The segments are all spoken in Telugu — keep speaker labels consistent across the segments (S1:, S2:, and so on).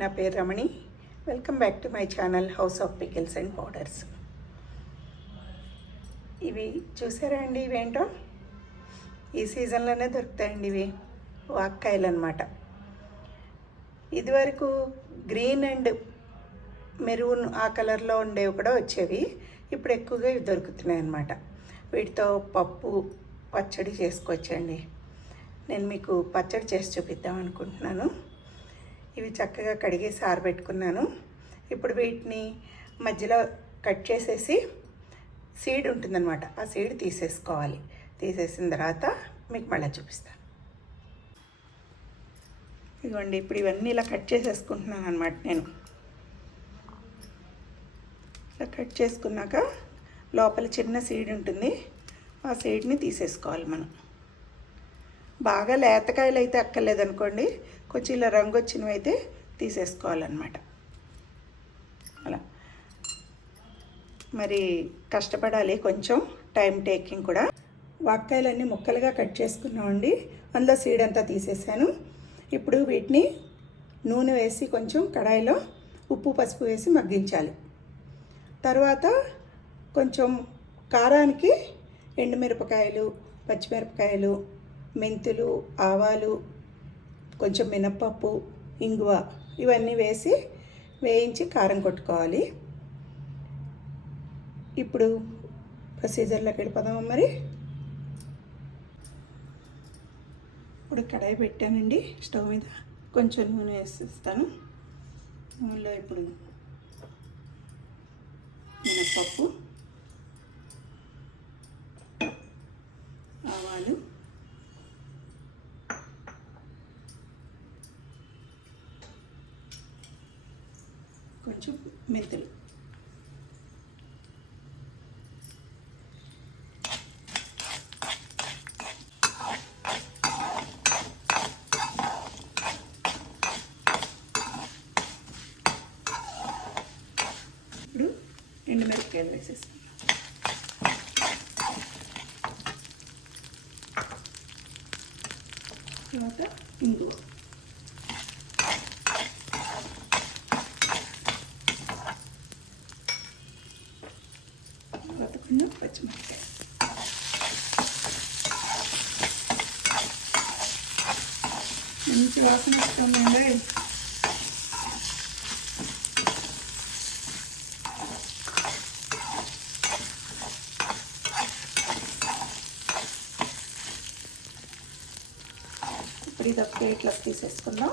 S1: నా పేరు Ramani. Welcome back to my channel house of pickles and powders ఇవి చూసారా అండి ఇవేంటో? ఈ సీజన్లోనే దొరుకుతాయండి ఇవి. వాక్కాయలు అనమాట ఇదివరకు గ్రీన్ అండ్ మెరూన్ ఆ కలర్లో ఉండేవి కూడా వచ్చేవి. ఇప్పుడు ఎక్కువగా ఇవి దొరుకుతున్నాయి అన్నమాట వీటితో పప్పు పచ్చడి చేసుకోవచ్చండి. నేను మీకు పచ్చడి చేసి చూపిద్దాం అనుకుంటున్నాను ఇవి చక్కగా కడిగేసి ఆరబెట్టుకున్నాను ఇప్పుడు వీటిని మధ్యలో కట్ చేసేసి సీడ్ ఉంటుందన్నమాట. ఆ సీడ్ తీసేసుకోవాలి. తీసేసిన తర్వాత మీకు మళ్ళీ చూపిస్తాను. ఇదిగోండి ఇప్పుడు ఇవన్నీ ఇలా కట్ చేసేసుకుంటున్నాను అనమాట నేను. ఇలా కట్ చేసుకున్నాక లోపల చిన్న సీడ్ ఉంటుంది. ఆ సీడ్ని తీసేసుకోవాలి మనం. బాగా లేతకాయలు అయితే అక్కర్లేదు అనుకోండి. కొంచెం ఇలా రంగు వచ్చినవి అయితే తీసేసుకోవాలన్నమాట. అలా. మరి కష్టపడాలి కొంచెం టైం టేకింగ్ కూడా. వాక్కాయలన్నీ ముక్కలుగా కట్ చేసుకున్నామండి. అందులో సీడ్ అంతా తీసేసాను. ఇప్పుడు వీటిని నూనె వేసి కొంచెం కడాయిలో ఉప్పు పసుపు వేసి మగ్గించాలి. తర్వాత కొంచెం కారానికి ఎండుమిరపకాయలు పచ్చిమిరపకాయలు మెంతులు ఆవాలు కొంచెం మినప్పప్పు ఇంగువ ఇవన్నీ వేసి వేయించి కారం కొట్టుకోవాలి. ఇప్పుడు ప్రొసీజర్లోకి వెళ్ళిపోదామా మరి? ఇప్పుడు కడాయి పెట్టానండి స్టవ్ మీద కొంచెం నూనె వేసిస్తాను. నూనెలో ఇప్పుడు మినప్పప్పు ఆవాలు కొంచెం మెంతులు. ఇప్పుడు ఎండుమిరపకాయలు వేసేస్తాం. తర్వాత ఇంగువ తర్వాత కొంచెం పచ్చిమిరపకాయ మంచి వాసన వస్తుందండి ఇప్పుడు ఇది ఒక ప్లేట్లోకి తీసేసుకుందాం.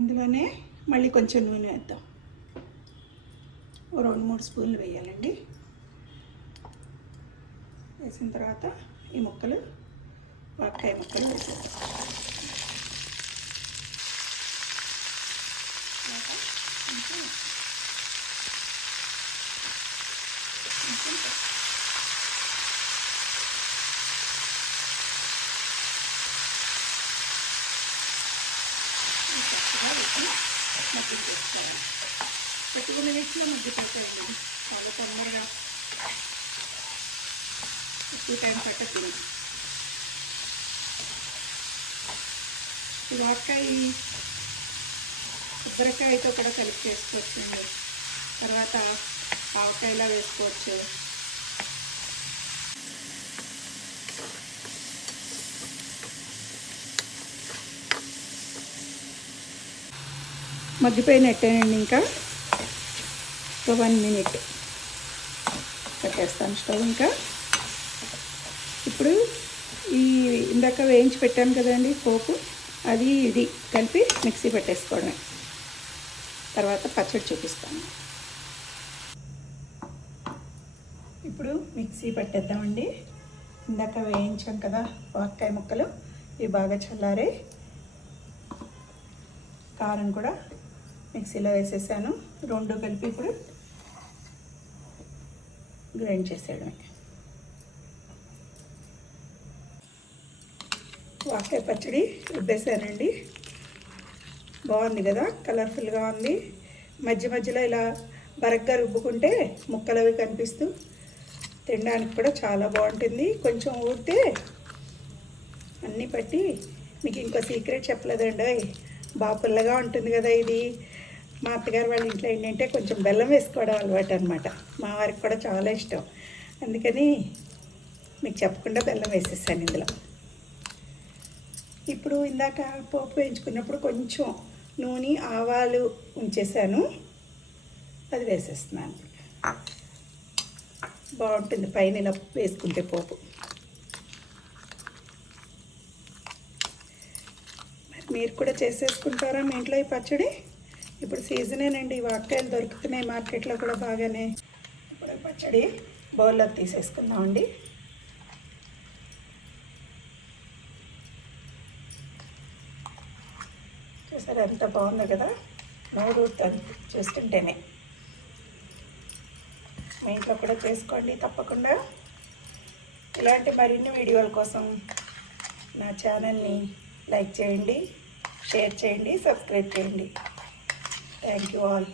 S1: ఇందులోనే మళ్ళీ కొంచెం నూనె వేద్దాం. రెండు మూడు స్పూన్లు వేయాలండి వేసిన తర్వాత ఈ ముక్కలు వాకాయ ముక్కలు వేసేద్దాం మగ్గించేసుకోవాలి పెట్టుకున్న వేసిలో మగ్గిపోతాయండి చాలా తొందరగా ఎక్కువ టైం పట్టదు వాకాయ కొబ్బరికాయతో కూడా కలిపి చేసుకోవచ్చండి. తర్వాత ఆవకాయలా వేసుకోవచ్చు. మగ్గిపోయినట్టేనండి ఇంకా. ఒక వన్ మినిట్ పెట్టేస్తాను స్టవ్ ఇంకా. ఇప్పుడు ఈ ఇందాక వేయించి పెట్టాను కదండి పోపు. అది ఇది కలిపి మిక్సీ పెట్టేసుకోవడమే. తర్వాత పచ్చడి చూపిస్తాను. ఇప్పుడు మిక్సీ పెట్టేద్దామండి. ఇందాక వేయించాం కదా వాక్కాయ ముక్కలు. ఇవి బాగా చల్లారే కారం కూడా మిక్సీలో వేసేసాను. రెండు కలిపి ఇప్పుడు గ్రైండ్ చేసేయడమే. వాకాయ పచ్చడి రుబ్బేశానండి బాగుంది కదా కలర్ఫుల్గా ఉంది. మధ్య మధ్యలో ఇలా బరగ్గా రుబ్బుకుంటే ముక్కలు అవి కనిపిస్తూ తినడానికి కూడా చాలా బాగుంటుంది. కొంచెం ఊరితే అన్నీ పట్టి మీకు ఇంకో సీక్రెట్ చెప్పలేదండి. బాగా పుల్లగా ఉంటుంది కదా ఇది. మా అత్తగారు వాళ్ళ ఇంట్లో ఏంటంటే కొంచెం బెల్లం వేసుకోవడం అలవాటు అనమాట మా వారికి కూడా చాలా ఇష్టం. అందుకని మీకు చెప్పకుండా బెల్లం వేసేసాను ఇందులో. ఇప్పుడు ఇందాక పోపు వేయించుకున్నప్పుడు కొంచెం నూనె ఆవాలు ఉంచేసాను. అది వేసేస్తున్నాను. బాగుంటుంది పైన ఇలా వేసుకుంటే పోపు. మరి మీరు కూడా చేసేసుకుంటారా మీ ఇంట్లో ఈ పచ్చడి? ఇప్పుడు సీజనేనండి ఈ వాక్కాయలు దొరుకుతున్నాయి మార్కెట్లో కూడా బాగానే. ఇప్పుడు పచ్చడి బౌల్లోకి తీసేసుకుందామండి. చూసారు ఎంత బాగుందో కదా? నోరు చూస్తుంటేనే. మీ ఇంట్లో కూడా చేసుకోండి తప్పకుండా. ఇలాంటి మరిన్ని వీడియోల కోసం నా ఛానల్ని లైక్ చేయండి షేర్ చేయండి సబ్స్క్రైబ్ చేయండి. Thank you all.